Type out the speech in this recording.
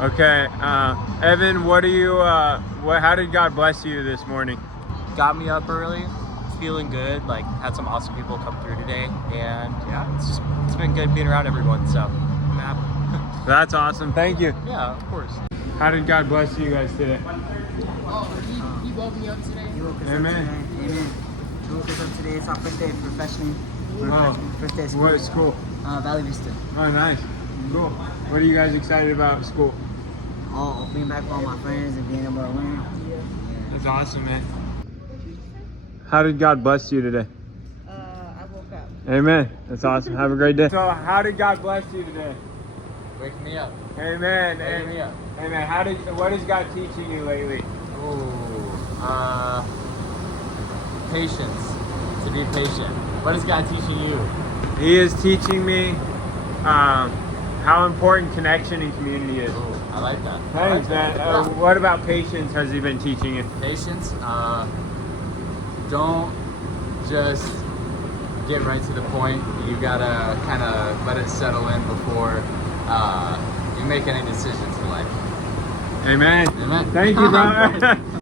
Okay, Evan, what do you, how did God bless you this morning? Got me up early, feeling good. Like had some awesome people come through today, and yeah, it's been good being around everyone. So I'm happy. That's awesome. Thank you. Yeah, of course. How did God bless you guys today? Oh, he woke me up today. He woke us Amen. up today. Amen. He woke us up today. It's our first day professionally. Wow. First day of school. What school? Valley Vista. Oh, nice. Cool. What are you guys excited about school? Being back with all my friends and being able to learn. That's awesome, man. How did God bless you today? I woke up. Amen. That's awesome. Have a great day. So, how did God bless you today? Waking me up. Amen. Waking me up. Amen. What is God teaching you lately? Ooh, patience. To be patient. What is God teaching you? He is teaching me how important connection and community is. Ooh, I like that. Thanks, man. What about patience has he been teaching you? Patience. Don't just get right to the point. You gotta kind of let it settle in before you make any decisions in life. Amen. Amen. Thank you, brother.